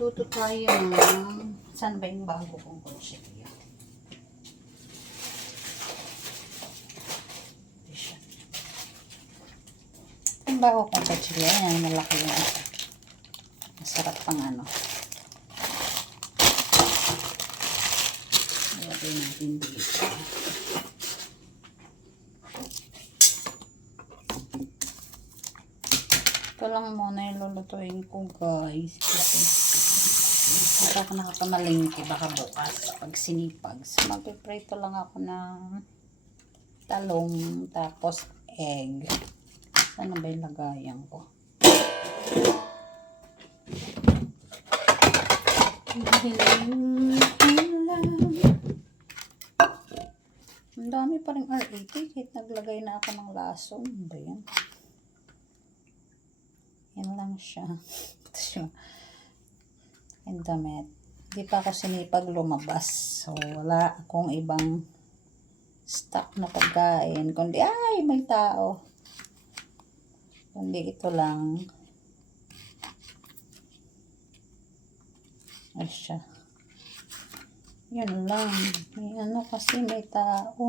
Luto tayo ng... Saan ba yung bago kong? Ito siya. Yung bago kong kutsilyo, yan, malaki yung. Masarap pang ano. Ilagay natin dito. Ito lang muna yung lulutuin ko guys. Kasi hindi ako nakakamalingki baka bukas pag sinipag. So magpiprito lang ako ng talong tapos egg. Sana ba yung lagayan ko? Ang dami pa rin R80 kahit naglagay na ako ng laso. Ano ba yan? Yan lang siya. Ito siya. Yung damit. Hindi pa ako sinipag lumabas. So, wala akong ibang stock na pagkain. Kundi, ay, may tao. Kundi ito lang. Ay siya. Yan lang. May ano kasi may tao.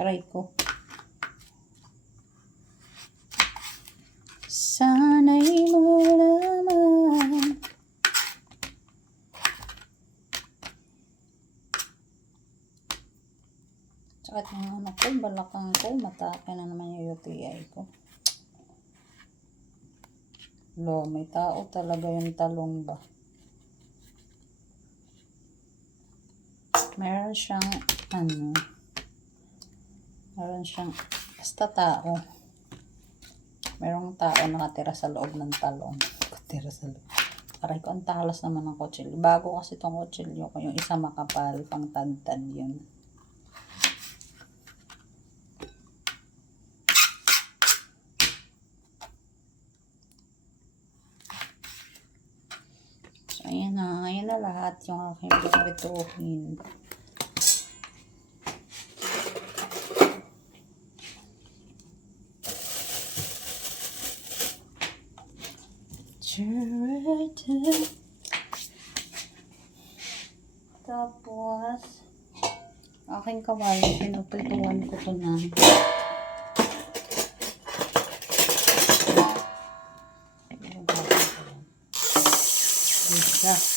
Aray ko. Sana'y malaman Sakit ng ano ko, balakang ko, matake na naman yung UTI ko. Lo, may tao talaga yung talong ba? Meron siyang, ano, meron siyang, basta tao. Merong tao nakatira sa loob ng talong. Nakatira sa loob. Aray ko, ang talas naman ng kutsilyo. Bago kasi itong kutsilyo ko, yung isa makapal, pang tagtad yun. So, ayan na. Ayan na lahat yung aking piprituhin. Charity. Tapos, aking kawali, pinuprituhan ko to na. Isa.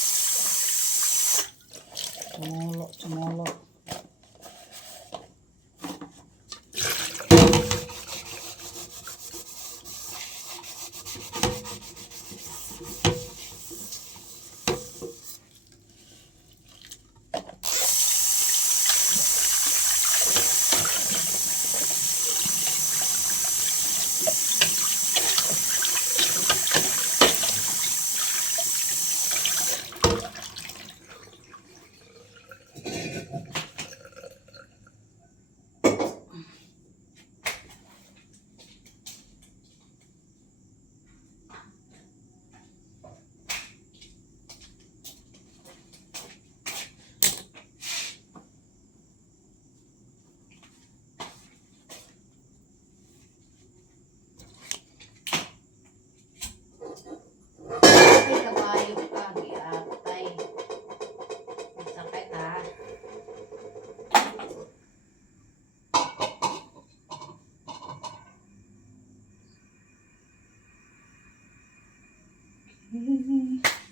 Yan.